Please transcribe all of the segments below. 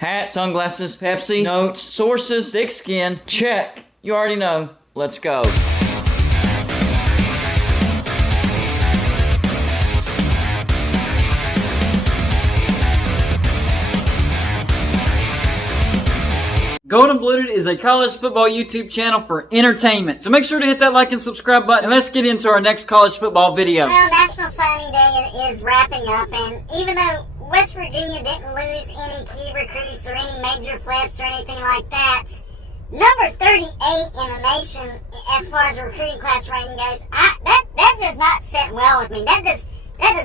Hat, sunglasses, Pepsi, notes, sources, thick skin, check. You already know. Let's go. Golden Blued is a college football YouTube channel for entertainment. So make sure to hit that like and subscribe button, and let's get into our next college football video. Well, National Signing Day is wrapping up, and even though West Virginia didn't lose any key recruits or any major flips or anything like that, number 38 in the nation as far as the recruiting class rating goes, that does not sit well with me. That does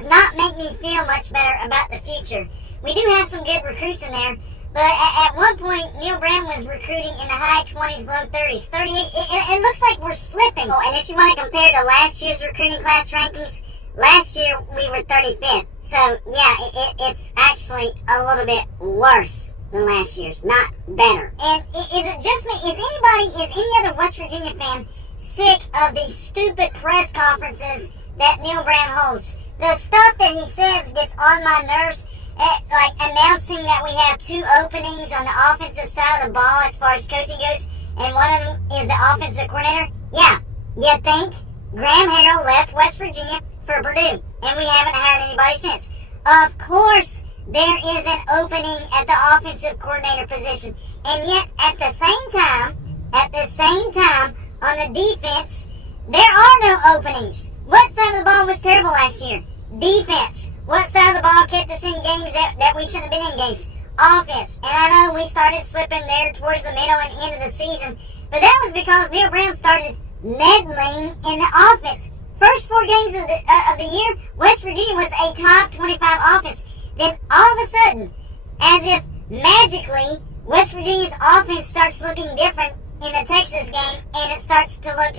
not make me feel much better about the future. We do have some good recruits in there, but at one point, Neal Brown was recruiting in the high 20s, low 30s. 38, it looks like we're slipping. Oh, and if you want to compare to last year's recruiting class rankings, last year we were 35th. So, yeah, it's actually a little bit worse than last year's, not better. And is it just me? Is any other West Virginia fan sick of these stupid press conferences that Neal Brown holds? The stuff that he says gets on my nerves. Like announcing that we have 2 openings on the offensive side of the ball as far as coaching goes, and one of them is the offensive coordinator. Yeah, you think Graham Harrell left West Virginia for Purdue, and we haven't hired anybody since. Of course, there is an opening at the offensive coordinator position, and yet at the same time, on the defense, there are no openings. What side of the ball was terrible last year? Defense. What side of the ball kept us in games that we shouldn't have been in games? Offense. And I know we started slipping there towards the middle and end of the season, but that was because Neal Brown started meddling in the offense. First 4 games of the year, West Virginia was a top 25 offense. Then all of a sudden, as if magically, West Virginia's offense starts looking different in the Texas game, and it starts to look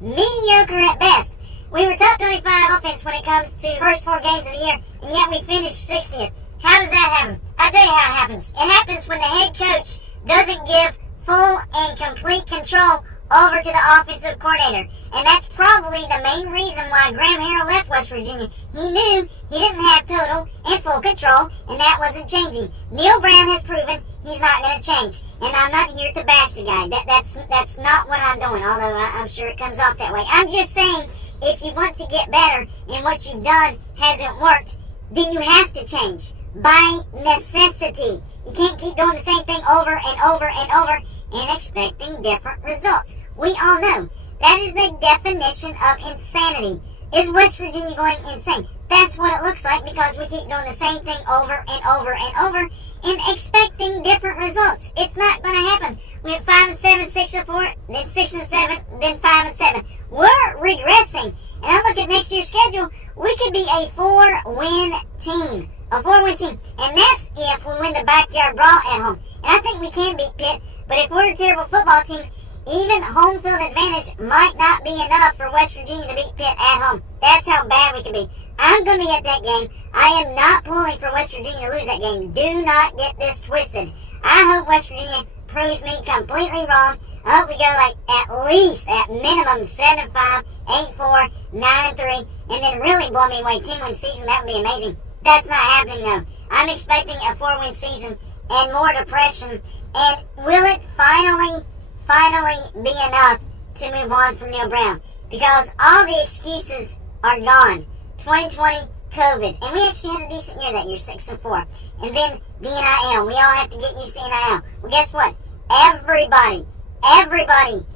mediocre at best. We were top 25 offense when it comes to first 4 games of the year, and yet we finished 60th. How does that happen? I'll tell you how it happens. It happens when the head coach doesn't give full and complete control over to the offensive coordinator. And that's probably the main reason why Graham Harrell left West Virginia. He knew he didn't have total and full control, and that wasn't changing. Neal Brown has proven he's not going to change. And I'm not here to bash the guy. That's not what I'm doing, although I'm sure it comes off that way. I'm just saying, if you want to get better and what you've done hasn't worked, then you have to change by necessity. You can't keep doing the same thing over and over and over and expecting different results. We all know that is the definition of insanity. Is West Virginia going insane? That's what it looks like, because we keep doing the same thing over and over and over and expecting different results. It's not going to happen. We have 5-7, 6-4, then 6-7, then 5-7. We're regressing. And I look at next year's schedule, we could be a 4-win team. A 4-win team. And that's if we win the backyard brawl at home. And I think we can beat Pitt, but if we're a terrible football team, even home field advantage might not be enough for West Virginia to beat Pitt at home. That's how bad we can be. I'm going to be at that game. I am not pulling for West Virginia to lose that game. Do not get this twisted. I hope West Virginia proves me completely wrong. I hope we go like at least, at minimum, 7-5, 8-4, 9-3, and then really blow me away. 10-win season, that would be amazing. That's not happening though. I'm expecting a 4-win season and more depression. And will it finally be enough to move on from Neal Brown? Because all the excuses are gone. 2020, COVID. And we actually had a decent year that year, 6-4. And then the NIL. We all have to get used to NIL. Well, guess what? Everybody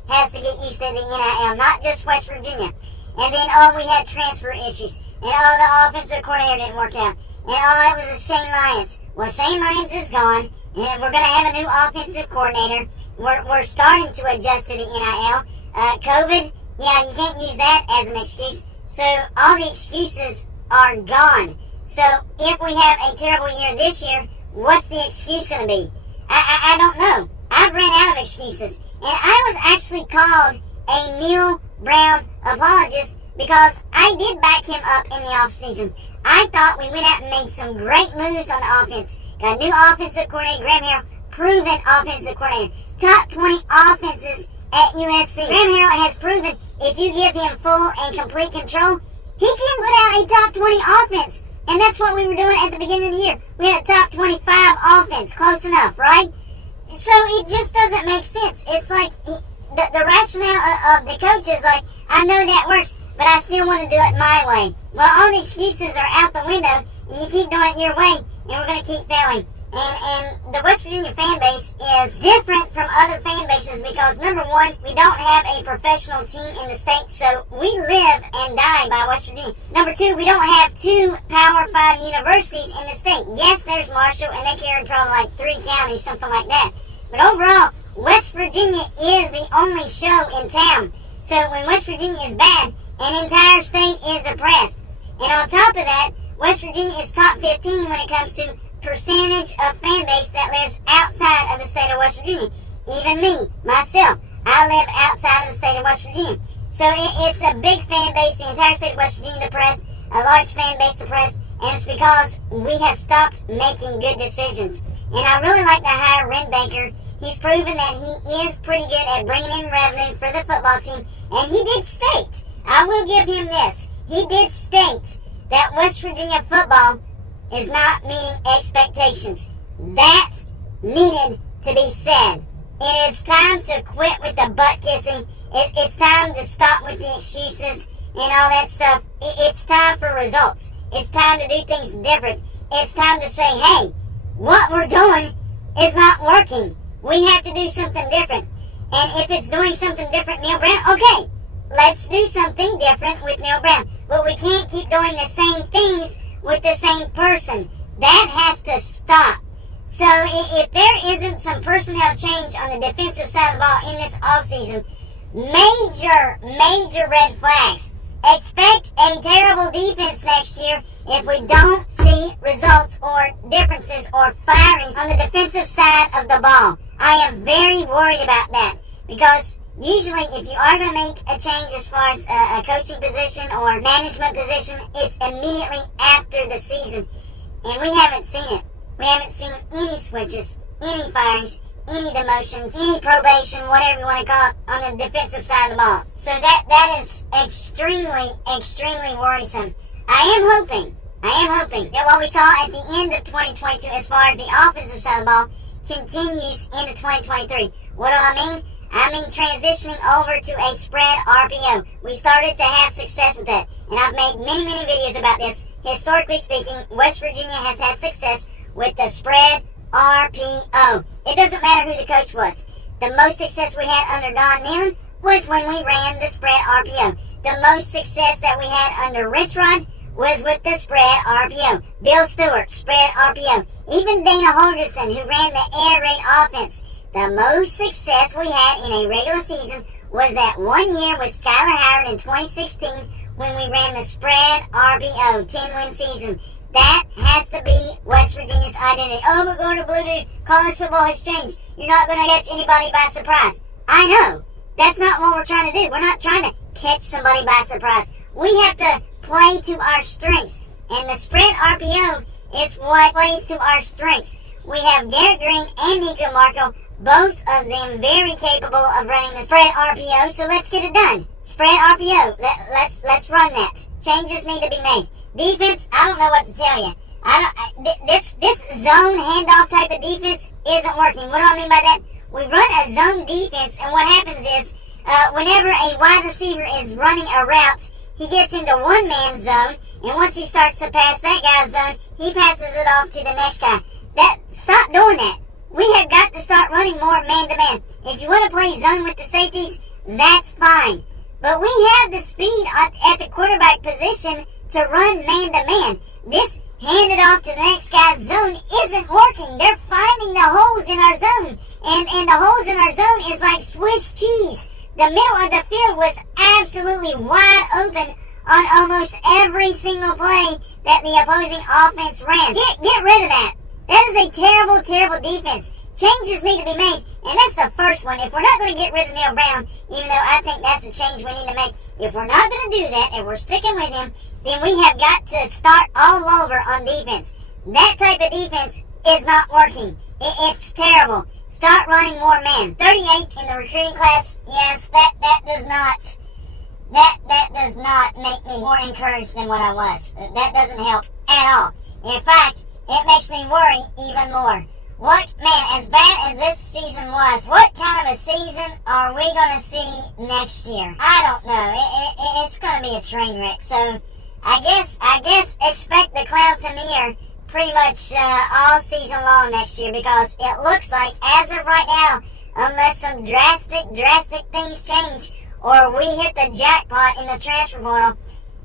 has to get used to the NIL, not just West Virginia. And then, we had transfer issues. And, the offensive coordinator didn't work out. And, it was a Shane Lyons. Well, Shane Lyons is gone. And we're going to have a new offensive coordinator. We're starting to adjust to the NIL. COVID, yeah, you can't use that as an excuse. So all the excuses are gone. So if we have a terrible year this year, what's the excuse going to be? I don't know. I've ran out of excuses. And I was actually called a Neal Brown apologist because I did back him up in the offseason. I thought we went out and made some great moves on the offense. Got a new offensive coordinator, Graham Harrell, proven offensive coordinator. Top 20 offenses at USC. Graham Harrell has proven if you give him full and complete control, he can put out a top 20 offense. And that's what we were doing at the beginning of the year. We had a top 25 offense, close enough, right? So it just doesn't make sense. It's like the rationale of the coach is like, I know that works, but I still want to do it my way. Well, all the excuses are out the window, and you keep doing it your way, and we're going to keep failing. And the West Virginia fan base is different from other fan bases because, number one, we don't have a professional team in the state, so we live and die by West Virginia. Number two, we don't have 2 Power 5 universities in the state. Yes, there's Marshall, and they carry probably like 3 counties, something like that. But overall, West Virginia is the only show in town. So when West Virginia is bad, an entire state is depressed. And on top of that, West Virginia is top 15 when it comes to percentage of fan base that lives outside of the state of West Virginia. Even me, myself, I live outside of the state of West Virginia. So it's a big fan base, the entire state of West Virginia depressed, a large fan base depressed, and it's because we have stopped making good decisions. And I really like to hire Renbaker. He's proven that he is pretty good at bringing in revenue for the football team, and he did state, I will give him this, he did state that West Virginia football is not meeting expectations. That needed to be said. It is time to quit with the butt kissing. It's time to stop with the excuses and all that stuff. It's time for results. It's time to do things different. It's time to say, hey, what we're doing is not working. We have to do something different. And if it's doing something different, Neal Brown, okay, let's do something different with Neal Brown. But we can't keep doing the same things with the same person. That has to stop. So if there isn't some personnel change on the defensive side of the ball in this offseason, major red flags. Expect a terrible defense next year if we don't see results or differences or firings on the defensive side of the ball. I am very worried about that because usually if you are going to make a change as far as a coaching position or management position, it's immediately after the season. And we haven't seen it. We haven't seen any switches, any firings, any demotions, any probation, whatever you want to call it, on the defensive side of the ball. So that is extremely worrisome. I am hoping that what we saw at the end of 2022 as far as the offensive side of the ball continues into 2023. What do I mean? I mean transitioning over to a spread RPO. We started to have success with that. And I've made many videos about this. Historically speaking, West Virginia has had success with the spread RPO. It doesn't matter who the coach was. The most success we had under Don Nehlen was when we ran the spread RPO. The most success that we had under Rich Rod was with the spread RPO. Bill Stewart, spread RPO. Even Dana Holgerson, who ran the air raid offense. The most success we had in a regular season was that 1 year with Skylar Howard in 2016 when we ran the spread RPO 10-win season. That has to be West Virginia's identity. Oh, we're going to Blue Dude. College football has changed. You're not going to catch anybody by surprise. I know. That's not what we're trying to do. We're not trying to catch somebody by surprise. We have to play to our strengths. And the spread RPO is what plays to our strengths. We have Garrett Green and Nico Marco, both of them very capable of running the spread RPO. So let's get it done. Spread RPO. Let's run that. Changes need to be made. Defense, I don't know what to tell you. This zone handoff type of defense isn't working. What do I mean by that? We run a zone defense, and what happens is, whenever a wide receiver is running a route, he gets into one-man zone, and once he starts to pass that guy's zone, he passes it off to the next guy. Stop doing that. We have got to start running more man-to-man. If you want to play zone with the safeties, that's fine. But we have the speed at the quarterback position to run man-to-man. This hand it off to the next guy's zone isn't working. They're finding the holes in our zone. And the holes in our zone is like Swiss cheese. The middle of the field was absolutely wide open on almost every single play that the opposing offense ran. Get rid of that. That is a terrible defense. Changes need to be made, and that's the first one. If we're not going to get rid of Neal Brown, even though I think that's a change we need to make, if we're not going to do that and we're sticking with him, then we have got to start all over on defense. That type of defense is not working. It's terrible. Start running more men. 38 in the recruiting class. Yes, that does not make me more encouraged than what I was. That doesn't help at all. In fact, it makes me worry even more. What, man, as bad as this season was, what kind of a season are we going to see next year? I don't know. It's going to be a train wreck. So I guess expect the clown to near pretty much all season long next year, because it looks like, as of right now, unless some drastic things change or we hit the jackpot in the transfer portal,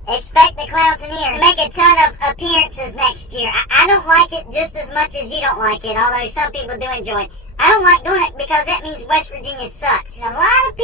expect the clown to make a ton of appearances next year. I don't like it just as much as you don't like it, although some people do enjoy it. I don't like doing it because that means West Virginia sucks. A lot of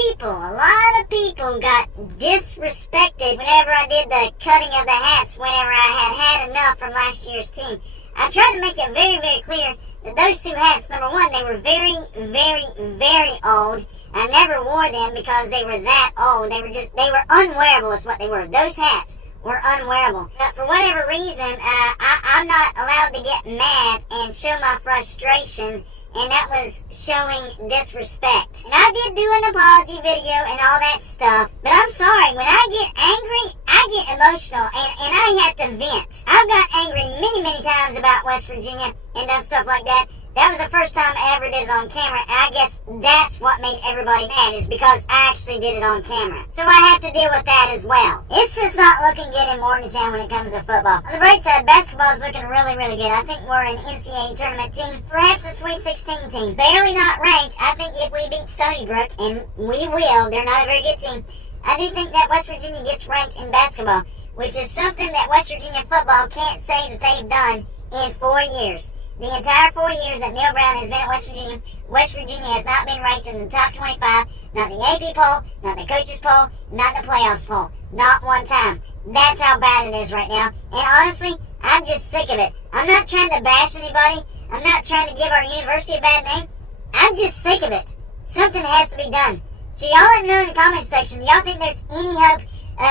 people got disrespected whenever I did the cutting of the hats, whenever I had enough from last year's team. I tried to make it very, very clear that those two hats, number one, they were very, very, very old. I never wore them because they were that old. They were unwearable is what they were. Those hats were unwearable. But for whatever reason, I'm not allowed to get mad and show my frustration, and that was showing disrespect. And I did do an apology video and all that stuff, but I'm sorry, when I get angry, I get emotional, and I have to vent. I've got angry many times about West Virginia and done stuff like that. That was the first time I ever did it on camera, and I guess that's what made everybody mad, is because I actually did it on camera. So I have to deal with that as well. It's just not looking good in Morgantown when it comes to football. On the bright side, basketball is looking really, really good. I think we're an NCAA tournament team, perhaps a Sweet 16 team. Barely not ranked. I think if we beat Stony Brook, and we will, they're not a very good team, I do think that West Virginia gets ranked in basketball, which is something that West Virginia football can't say that they've done in 4 years. The entire 4 years that Neal Brown has been at West Virginia has not been ranked in the top 25, not the AP poll, not the coaches poll, not the playoffs poll. Not one time. That's how bad it is right now. And honestly, I'm just sick of it. I'm not trying to bash anybody. I'm not trying to give our university a bad name. I'm just sick of it. Something has to be done. So y'all let me know in the comments section, do y'all think there's any hope,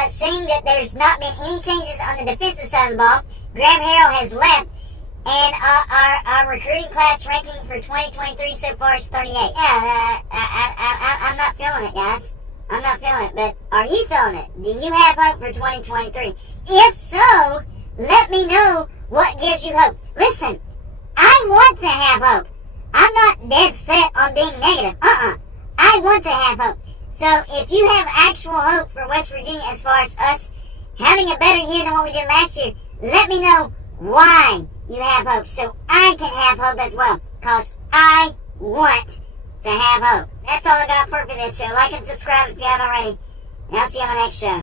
seeing that there's not been any changes on the defensive side of the ball? Graham Harrell has left. And our recruiting class ranking for 2023 so far is 38. Yeah, I'm not feeling it, guys. I'm not feeling it. But are you feeling it? Do you have hope for 2023? If so, let me know what gives you hope. Listen, I want to have hope. I'm not dead set on being negative. I want to have hope. So if you have actual hope for West Virginia as far as us having a better year than what we did last year, let me know why you have hope, so I can have hope as well, because I want to have hope. That's all I got for this show. Like and subscribe if you haven't already, and I'll see you on the next show.